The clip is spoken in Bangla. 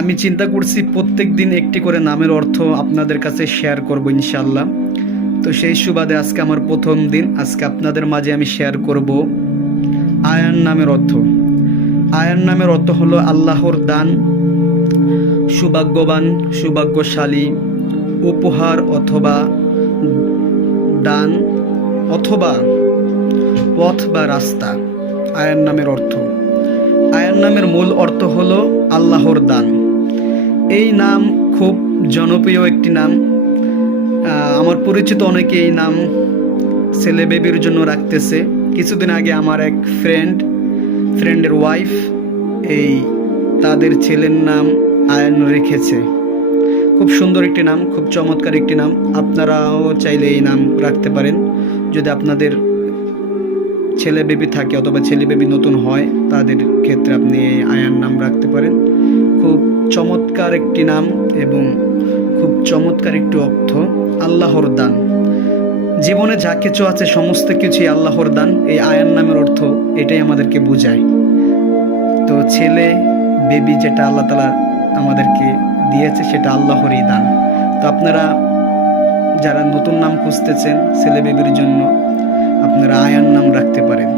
আমি চিন্তা করছি প্রত্যেক দিন একটি করে নামের অর্থ আপনাদের কাছে শেয়ার করব ইনশাআল্লাহ। তো সেই সুবাদে আজকে আমার প্রথম দিন, আজকে আপনাদের মাঝে আমি শেয়ার করব আয়ান নামের অর্থ। আয়ান নামের অর্থ হলো আল্লাহর দান, সৌভাগ্যবান, সৌভাগ্যশালী, উপহার অথবা দান অথবা পথ বা রাস্তা। আয়ান নামের অর্থ, আয়ান নামের মূল অর্থ হলো আল্লাহর দান। এই নাম খুব জনপ্রিয় একটি নাম। আমার পরিচিত অনেকে এই নাম ছেলে বেবির জন্য রাখতেছে। কিছুদিন আগে আমার এক ফ্রেন্ডের ওয়াইফ এই তাদের ছেলের নাম আয়ান রেখেছে। খুব সুন্দর একটি নাম, খুব চমৎকার একটি নাম। আপনারাও চাইলে এই নাম রাখতে পারেন। যদি আপনাদের ছেলে বেবি থাকে অথবা ছেলে বেবি নতুন হয়, তাদের ক্ষেত্রে আপনি এই আয়ান নাম রাখতে পারেন। খুব চমৎকার একটি নাম এবং খুব চমৎকার একটি অর্থ, আল্লাহর দান। জীবনে যা কিছু আছে সমস্ত কিছুই আল্লাহর দান। এই আয়ান নামের অর্থ এটাই আমাদেরকে বোঝায়। তো ছেলে বেবি যেটা আল্লাহ তাআলা আমাদেরকে দিয়েছে সেটা আল্লাহরই দান। তো আপনারা যারা নতুন নাম খুঁজতেছেন ছেলে বেবির জন্য, আপনারা আয়ান নাম রাখতে পারেন।